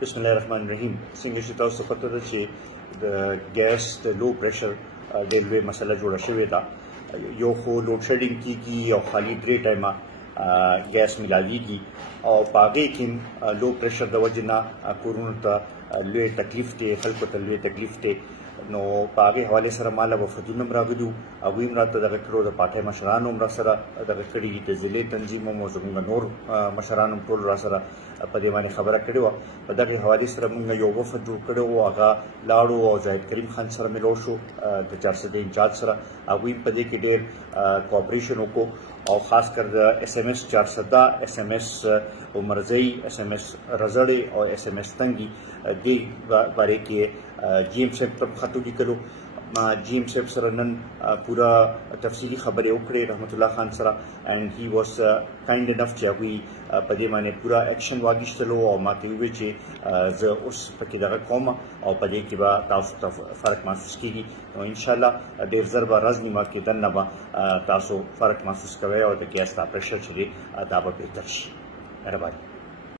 بسم الله الرحمن الرحیم. څنګه چې تاسو ته پته ده چې د ګیس د لو پریشر ډېر لوی مسله جوړه شوې ده. یو خو لودشیډنګ کېږي او خالي 3 ټایمه ګیس ملاویږي او په هغې کې لو پریشر د وجې نه کورونو ته لوی تکلیف دی، خلکو ته لوی تکلیف دی. نو په هغې حوالې سره ما له وفدونه هم راغلي وو، هغوی هم راته دغه کړي وو، د پارټۍ مشرانو هم راسره دغه کړي دي، د ضلع تنظیم هم او زموږ نور مشران هم ټول راسره په دې باندې خبره کړې وه. په دغې حوالې سره موږ یو وفد جوړ کړی وو، هغه لاړو او جائے کریم خان سره ملو شو د چارسدہ انچارج سره. هغوی په دې کې ډېر کوآپریشن وکړو او خاص کر د اس ایم ایس چارسدہ، اس ایم ایس عمرزئی، اس ایم ایس رزړې او اس ایم ایس تنګي دې باره کې جی ایم صاحب ته خط ولیکلو. جی ایم صاحب سره نن پوره تفصیلي خبرې وکړې رحمت الله خان سره، اینڈ هی واز کاینډ انف چې هغوی په دې باندې پوره ایکشن واخیستلو او ما ته وویل چې زه اوس پکې دغه کوم او په دې کې به تاسو ته فرق محسوس کېږي. نو انشاءالله ډېر ژر به ورځ نیمه کې دننه به تاسو فرق محسوس کوئ او د ګیس دا پریشر چې دی دا به بهتر شي. مهرباني.